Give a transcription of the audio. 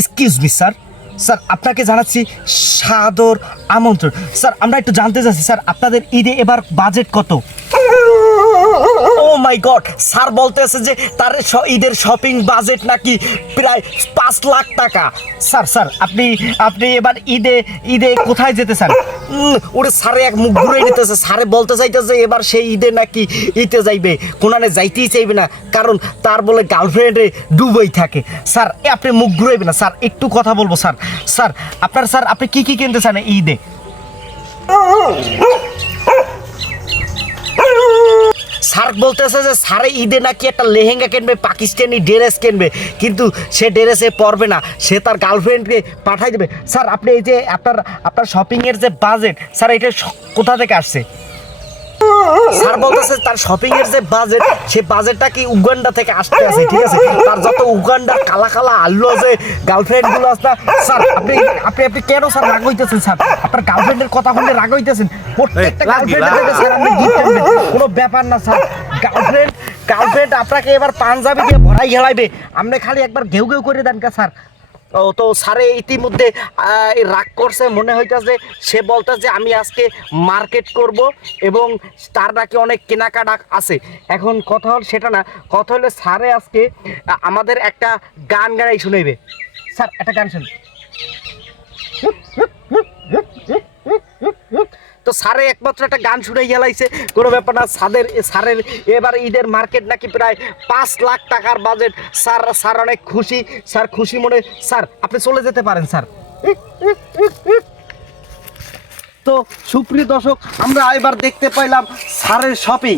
Excuse me sir sir আপনাকে জানাচ্ছি সাদর আমন্ত্রণ। স্যার আমরা একটু জানতে চাচ্ছি স্যার আপনাদের ঈদে এবার বাজেট কত? মাই গড স্যার বলতেছে যে তার ঈদের শপিং বাজেট নাকি প্রায় পাঁচ লাখ টাকা। স্যার স্যার, আপনি আপনি এবার ঈদে ঈদে কোথায় যেতে স্যার ওরে স্যারে এক মুখ ঘুরে নিতেছে স্যারে বলতে চাইতেছে এবার সেই ঈদে নাকি ঈদে যাইবে। কোনানে যাইতেই চাইবে না, কারণ তার বলে গার্লফ্রেন্ডে ডুবেই থাকে। স্যার আপনি মুখ ঘুরাইবে না। স্যার, একটু কথা বলব, স্যার। স্যার, আপনার, স্যার, আপনি কি কি কিনতে চান ঈদে? স্যার বলতেছে যে স্যারে ঈদে নাকি একটা লেহেঙ্গা কিনবে পাকিস্তানি ড্রেস কিনবে কিন্তু সে ড্রেসে পরবে না সে তার গার্লফ্রেন্ডকে পাঠাই দেবে। স্যার আপনি এই যে আপনার আপনার শপিংয়ের যে বাজেট স্যার এটা কোথা থেকে আসছে? স্যার বলতেছে তার শপিং এর যে বাজেট সে বাজেটটা কি উগান্ডা থেকে আসতে আছে ঠিক আছে? তার যত উগান্ডার কালা কালা আল্লো যে গার্লফ্রেন্ডগুলো আছে না, স্যার আপনি আপনি আপনি কেন স্যার রাগ হইতেছেন স্যার? আপনার গার্লফ্রেন্ডের কথা বললে রাগ হইতেছেন? প্রত্যেকটা গার্লফ্রেন্ডের স্যার আপনি গিফট কোনো ব্যাপার না, স্যার। গার্লফ্রেন্ড গার্লফ্রেন্ড আপনাকে এবার পাঞ্জাবি দিয়ে ভরাই হেলাইবে। আপনি খালি একবার ঘেউ ঘেউ করে দেন কা, স্যার। ও, তো স্যারে ইতিমধ্যে রাগ করছে, মনে হইতাছে, সে বলতেছে, আমি আজকে মার্কেট করব এবং তার নাকি অনেক কেনাকাটা আছে। এখন কথা হল সেটা না, কথা হলে স্যারে আজকে আমাদের একটা গান গানাই শুনাইবে। স্যার, একটা গান শুন তো স্যারে একমাত্র একটা গান শুনে গেলাইছে। কোনো ব্যাপার না সাদের সারের এবার ঈদের মার্কেট নাকি প্রায় পাঁচ লাখ টাকার বাজেট। স্যার স্যার অনেক খুশি। স্যার খুশি মনে স্যার, আপনি চলে যেতে পারেন, স্যার। তো সুপ্রিয় দর্শক, আমরা এবার দেখতে পাইলাম সারের শপিং